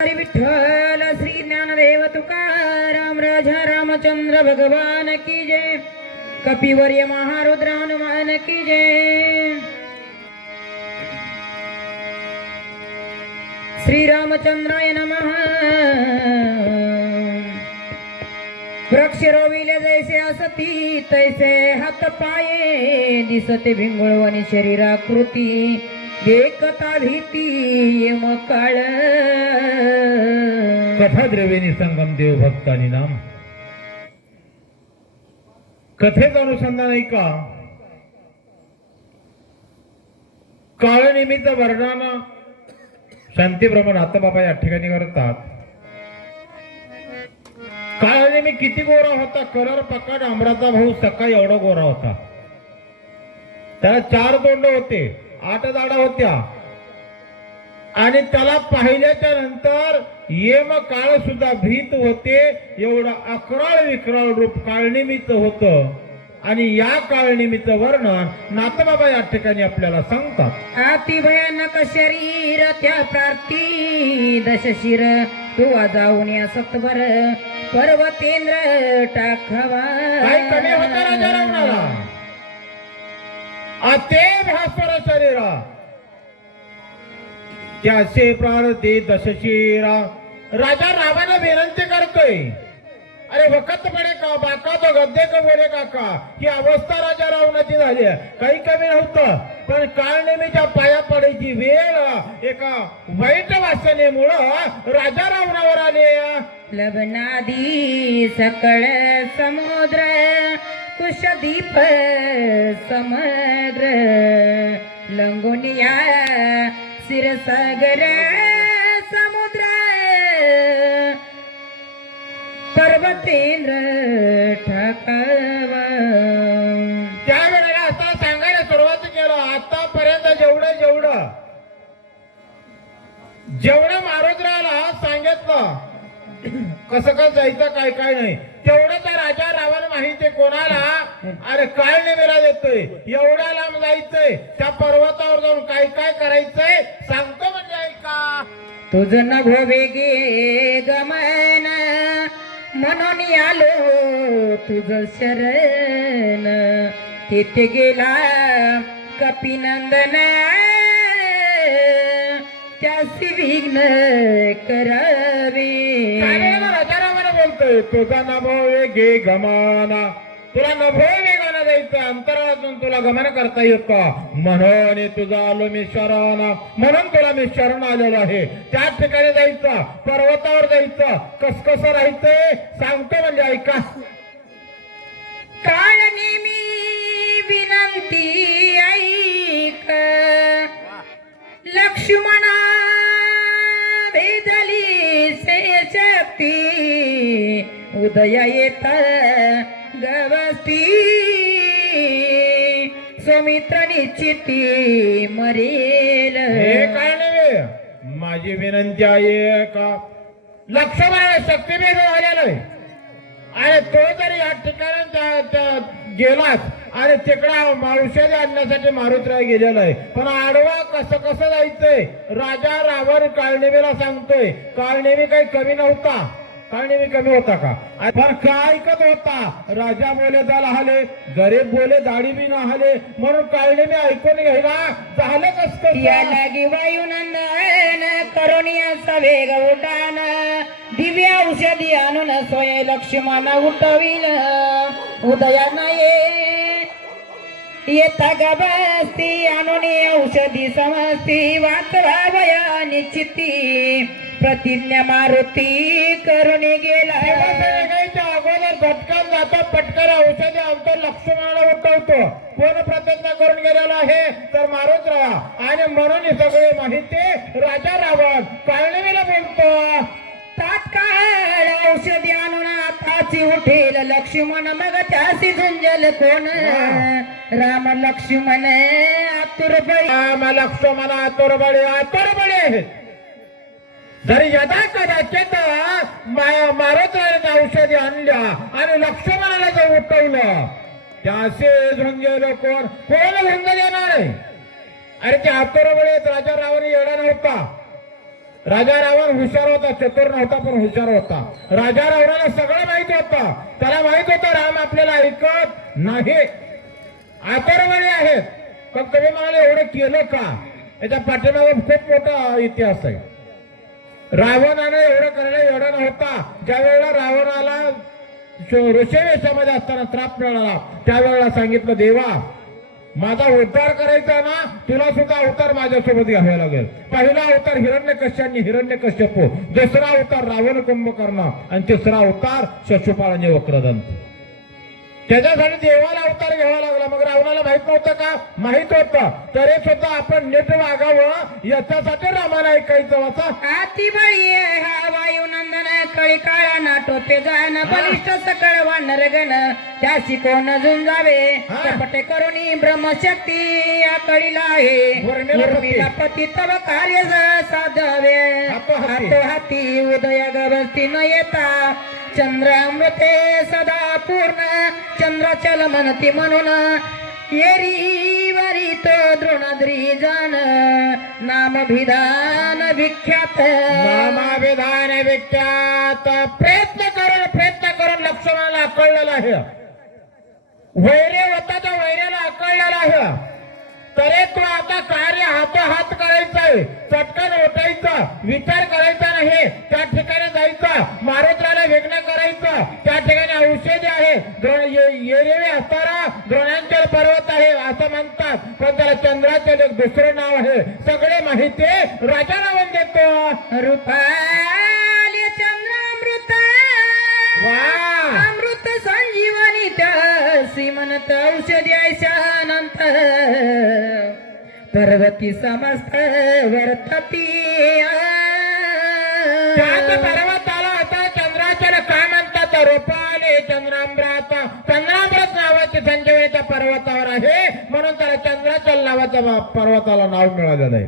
हरी विठ्ठल श्री ज्ञानदेव तुकाराम राजा रामचंद्र भगवान की जय। कपिवर्य महारुद्र हनुमान की जय। श्री रामचंद्राय नमः। वृक्ष रोविले जैसे असती तैसे हात पाये दिसते भिंगुळवणी शरीराकृती देखता भीती यम काळ। कथा द्रव्यनी संगम देव भक्तानी नाम। कथेचं अनुसंधान ऐका। काळ निमित्त वर्णन शांतीप्रमाण आत्माबाबा या ठिकाणी करतात। काळ नेहमी किती गोरा होता, कलर पकड अमराचा भाऊ सकाळी एवढा गोरा होता। त्याला 4 तोंड होते, 8 दाढा होत्या आणि त्याला पाहिल्याच्या नंतर येम काळ सुद्धा भीत होते। एवढा अकराळ विकराळ रूप काळनिमित्त होतं आणि या काळनिमित्त वर्णन नाथबाबा या ठिकाणी आपल्याला सांगतात। अति भयानक शरीर त्या प्रार्थी दशशिर तू जाऊन या सत्वर पर्वतेंद्र टाकावा। काय कमी होता राजा रावणाला अते भास्वर शरीरा त्याचे प्रार्थी दशशिरा। राजा रावणाला विनंती करतोय, अरे वखत पडे का बाका तो गद्दे का बोले काका। ही अवस्था राजा रावणाची झाली, काही कमी नव्हतं, पण काळनेमीच्या पाया पडायची वेळ एका वाईट वासनेमुळं राजा रावणावर आले। लबनादी सकळ समुद्र कुशदीप समग्र लंगोनिया शिरसागर समुद्र पर्वतेंद्र ठाकावा। त्यावेळेला आता सांगायला सुरुवात केलं, आतापर्यंत जेवढं मारुद्राला सांगितलं कसं कसं जायचं काय काय नाही, तेवढं तर राजा रावण माहिती कोणाला। अरे काय निवेला देतोय, एवढ्या लांब जायचंय, त्या पर्वतावर जाऊन काय काय करायचंय सांगतो म्हणजे ऐका। तुझ नभो वेगे गमन म्हणून आलो तुझ शरण। तिथे गेला कपिनंदन त्यासी विघ्न करावे। राजा रावण बोलतोय, तुझा नभो वेगे गमना, तुला नभो वेगानं जायचं, अंतराळातून तुला गमन करता येतं म्हणून तुझा आलो मी शरण। म्हणून तुला मी शरण आलेलो आहे। त्या ठिकाणी जायचं, पर्वतावर जायचं, कसं राहायचंय सांगतो म्हणजे ऐका। काळ नेमी विनंती ऐक लक्ष्मणा भेदली शक्ती उदया येत गवस्ती सौमित्र निश्चिती मरेल। हे काय नव्हे, माझी विनंती आहे का लक्ष्मणाला शक्तिभेद झालेला आहे आणि तो जरी या ठिकाणी गेलाच आणि तिकडा औषधी आणण्यासाठी मारुतीला गेलेला आहे, पण आडवा कसं जायचंय राजा रावण काळनेमीला सांगतोय। काळनेमी काही कमी नव्हता, काळनेमी कमी होता का, पण काय ऐकत होता। राजा बोले झाला हले, गरीब बोले दाढी बी न हले, म्हणून काळनेमी ऐकून घ्यायला झालं कसं। या लागी वायुनंदन करुणियाचा वेग उडान दिव्य औषधी आणून स्वय लक्ष्मण उठविल उदयाना येता गबस्ती आणून औषधी समस्ती वाचवावया निश्चिती प्रतिज्ञा मारुती करून गेला। अगोदर झटकन जातो, पटकन औषधी आणतो, लक्ष्मणाला उठवतो। कोण प्रतिज्ञा करून गेलेला आहे तर मारुद्र। आणि म्हणून ही सगळी माहिती राजा रावण काळनेमीला बोलतो। तात्काळ औषधी आणून आताची उठेल लक्ष्मण मग त्यासी झुंजल कोण। राम लक्ष्मण आतुरबळी, राम लक्ष्मण आतुरबळी जरी यदा कदाचित मारुद्राने औषधी आणल्या आणि लक्ष्मणाला जर उठवलं त्याचे झुंजल कोण झुंज देणार आहे। अरे ते आतुरबळी राजा रावण येडा नव्हता, राजा रावण हुशार होता, चतुर नव्हता पण हुशार होता. राजा रावणाला सगळं माहित होतं. त्याला माहित होतं राम आपल्याला ऐकत नाही, आतरवणी आहेत. पण कवी म्हणाले एवढं केलं का? याच्या पाठीमागे खूप मोठा इतिहास आहे. रावणाने एवढं करायला एवढं नव्हता. ज्या वेळेला रावणाला ऋषिवेशामध्ये असताना श्राप मिळाला त्यावेळेला सांगितलं, देवा माझा उद्धार करायचा ना, तुला सुद्धा अवतार माझ्यासोबत घ्यावा लागेल. पहिला अवतार हिरण्यकश्यप हिरण्यकश्यप, दुसरा अवतार रावण कुंभकर्ण आणि तिसरा अवतार शशुपाल आणि वक्रदंत. त्याच्यासाठी देवाला अवतार घ्यावा लागला. मग रावणाला माहित नव्हतं का? माहित होतं. तरी सुद्धा आपण नीट वागावं याच्यासाठी रामाला ऐकायचं होतं. हाती बळी हा वायुनंदन कळी काळा नाटोपे जाण बलिष्ठ सकळ वानर गण त्याशी कोण झुंजावे चपटे करुणी ब्रह्मशक्ती या कळीला आहे उर्मिला पती तव कार्य साधावे हातो हाती उदय गवस्ती न येता चंद्रामृते सदा पूर्ण चंद्राचल म्हणती म्हणून येरी वरी तो द्रोणाद्री जाण नामभिधान विख्यात नामाभिधान विख्यात. प्रयत्न करून लक्ष्मणाला अकळलेला आहे. वैरे होता त्या वैऱ्याला अकळलेला आहे. तरी तो आता कार्य हात करायचंय, चटकन उठायचं, विचार करायचा नाही, त्या ठिकाणी जायचं, मारुत्राला विघ्न करायचं. त्या ठिकाणी औषधी आहे. येरेवे असताना द्रोणांचल पर्वत आहे असं म्हणतात, पण त्याला चंद्राचल एक दुसरं नाव आहे. सगळे माहिती राजा रावण देतो. रुपाली चंद्रामृत अमृत संजीवनी त्यासी म्हणत औषधी ऐशानंत पर्वती समस्त वर्तती. पर्वताला आता चंद्राचल काय म्हणतात? रुपाली चंद्रामृत. चंद्रामृत नावाची संजीवनी त्या पर्वतावर आहे म्हणून त्याला चंद्राचल नावाच्या पर्वताला नाव मिळालेलं आहे.